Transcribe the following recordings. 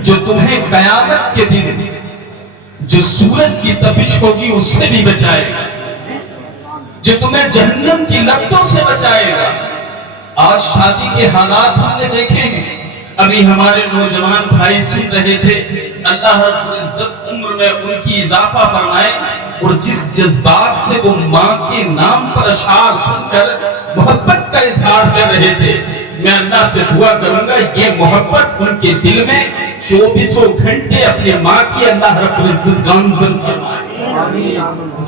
جو تمہیں قیامت کے دن جو سورج کی تپش ہوگی اس سے بھی بچائے گا، جو تمہیں جہنم کی لپٹوں سے بچائے گا۔ آج شادی کے حالات ہم نے دیکھے ہیں، ابھی ہمارے نوجوان بھائی سن رہے تھے، اللہ رب العزت عمر میں ان کی اضافہ فرمائے، اور جس جذبات سے وہ ماں کے نام پر اشعار سن کر محبت کا اظہار کر رہے تھے، میں اللہ سے دعا کروں گا یہ محبت ان کے دل میں 24 گھنٹے اپنے ماں کی اللہ رب العزت گامزن فرمائے،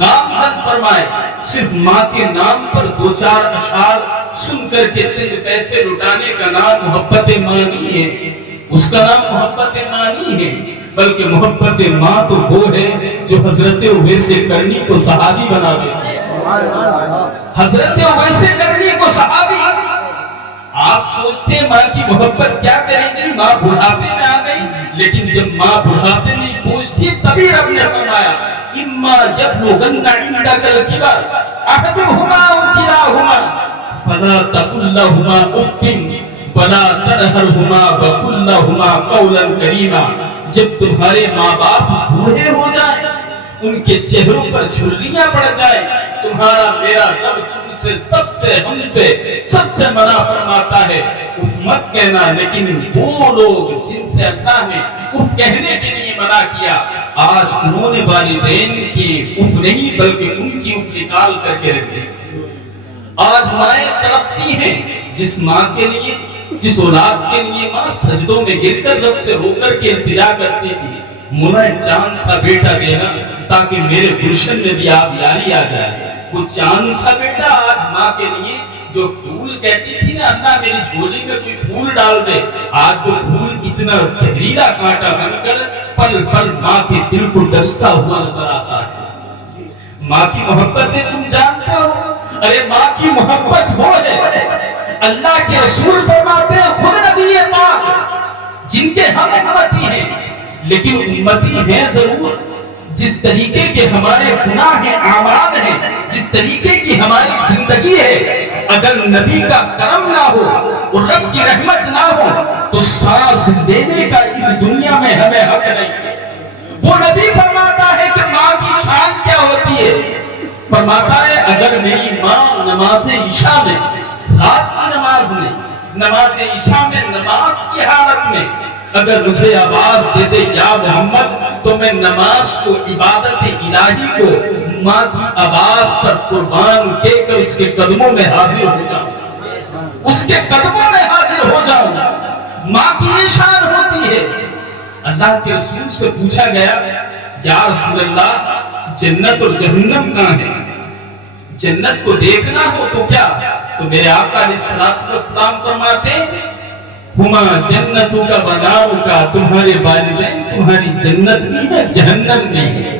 گامزن فرمائے۔ صرف ماں کے نام پر 2-4 اشعار سن کر کے چند پیسے لٹانے کا نام محبت ماں نہیں ہے، اس کا نام محبت ماں نہیں ہے، بلکہ محبت ماں تو وہ ہے جو حضرت اویس کرنی کو صحابی بنا دیتی ہے۔ حضرت اویس کرنی کو صحابی، آپ سوچتے ہیں ماں کی محبت کیا کریں گے، ماں بڑھاپے میں آ گئی، لیکن جب ماں بڑھاپے میں پہنچتی تبھی رب نے فرمایا اما یبلغن عندک الکبر احدہما او کلاہما فلا تقل لہما اف ولا تنہرہما وقل لہما قولا کریما۔ جب تمہارے ماں باپ بوڑھے ہو جائیں، ان کے چہروں پر جھریاں پڑ جائیں، تمہارا میرا رب تم سے ہم سے سب سے منع فرماتا ہے اف مت کہنا، لیکن وہ لوگ جن سے اللہ نے اف کہنے کے لیے منع کیا، آج انہوں نے والدین کی اف نہیں بلکہ ان کی اف نکال کر کے رکھ دی۔ آج مائیں تڑپتی ہیں جس ماں کے لیے، جس اولاد کے لیے ماں سجدوں میں گر کر رب سے رو کر کے التجا کرتی تھی مجھے چاند سا بیٹا دینا تاکہ میرے گلشن میں بھی آبیاری آ جائے۔ وہ چاند سا بیٹا آج ماں کے لیے جو پھول کہتی تھی نا اللہ میری جھولی میں کوئی پھول ڈال دے، آج وہ پھول اتنا زہریلا کانٹا بن کر پل پل ماں کے دل کو ڈستا ہوا نظر آتا ہے۔ ماں کی محبت تم جانتے ہو، ارے ماں کی محبت وہ ہے، اللہ کے رسول فرماتے ہیں خود نبی پاک جن کے ہم امتی ہیں، لیکن امتی ہیں ضرور، جس طریقے کے ہمارے گناہ ہیں، اعمال ہیں، جس طریقے کی ہماری زندگی ہے، اگر نبی کا کرم نہ ہو اور رب کی رحمت نہ ہو تو سانس لینے کا اس دنیا میں ہمیں حق نہیں ہے۔ وہ نبی فرماتا ہے کہ ماں کی شان کیا ہوتی ہے، فرماتا ہے اگر میری ماں نماز عشاء میں، رات کی نماز میں، نماز عشاء میں نماز کی حالت میں اگر مجھے آواز دے دے یا محمد، تو میں نماز کو، عبادت الہی کو ماں کی آواز پر قربان دے کر اس کے قدموں میں حاضر ہو جاؤں، اس کے قدموں میں حاضر ہو جاؤں۔ ماں کی یہ شان ہوتی ہے۔ اللہ کے رسول سے پوچھا گیا یا رسول اللہ جنت اور جہنم کہاں ہے، جنت کو دیکھنا ہو تو کیا؟ تو میرے آقا علیہ السلام فرماتے ہما جنتوں کا بناؤ کا، تمہارے والدین تمہاری جنت بھی ہے جہنم بھی ہے،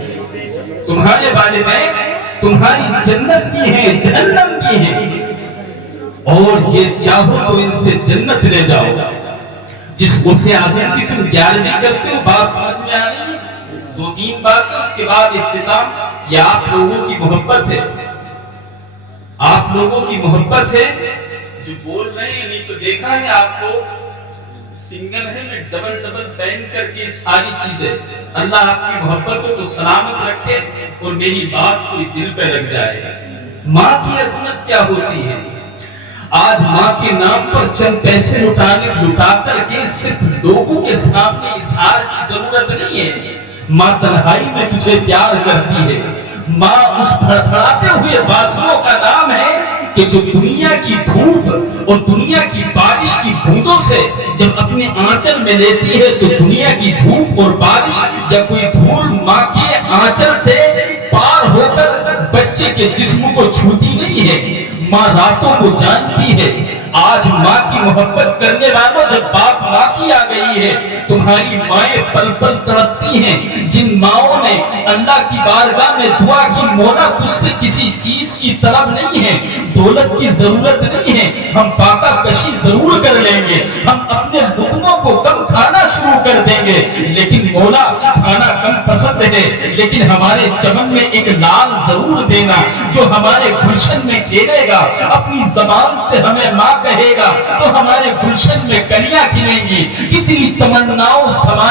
تمہارے والدین تمہاری جنت بھی ہے جہنم بھی ہے، اور یہ چاہو تو ان سے جنت لے جاؤ۔ جس غوث اعظم کی تم 11ویں کرتے ہو، بات سمجھ میں آ رہی ہے؟ 2-3 باتیں اس کے بعد اختتام۔ یہ آپ لوگوں کی محبت ہے، آپ لوگوں کی محبت ہے جو بول رہے ہیں، نہیں تو دیکھا ہے آپ کو سنگل ہے میں ڈبل پہن کر کے ساری چیزیں۔ اللہ آپ کی محبتوں کو سلامت رکھے اور میری بات کوئی دل پہ لگ جائے۔ ماں کی عظمت کیا ہوتی ہے؟ آج ماں کے نام پر چند پیسے لٹا کر کے صرف لوگوں کے سامنے اظہار کی ضرورت نہیں ہے۔ ماں تنہائی میں تجھے پیار کرتی ہے۔ ماں اس پھڑپھڑاتے ہوئے بازوؤں کا نام ہے کہ جو دنیا کی دھوپ اور دنیا کی بارش کی بوندوں سے جب اپنے آنچل میں لیتی ہے تو دنیا کی دھوپ اور بارش یا کوئی دھول ماں کے آنچل سے پار ہو کر بچے کے جسم کو چھوتی نہیں ہے۔ ماں راتوں کو جانتی ہے۔ آج ماں کی محبت کرنے والوں جب بات ماں کی آ گئی ہے، تمہاری مائیں پل پل تڑپتی ہیں، جن ماؤں نے اللہ کی بارگاہ میں دعا کی مولا تجھ سے کسی چیز کی طلب نہیں ہے، دولت کی ضرورت نہیں ہے، ہم فاقہ کشی ضرور کر لیں گے، ہم اپنے لقموں کو کم کھانا شروع کر دیں گے، لیکن مولا کھانا کم پسند ہے، لیکن ہمارے چمن میں ایک لال ضرور دینا جو ہمارے گلشن میں کھیلے گا، اپنی زبان سے ہمیں ماں کہے گا تو ہمارے گلشن میں کلیاں کھلیں گی۔ کتنی تمناؤں سما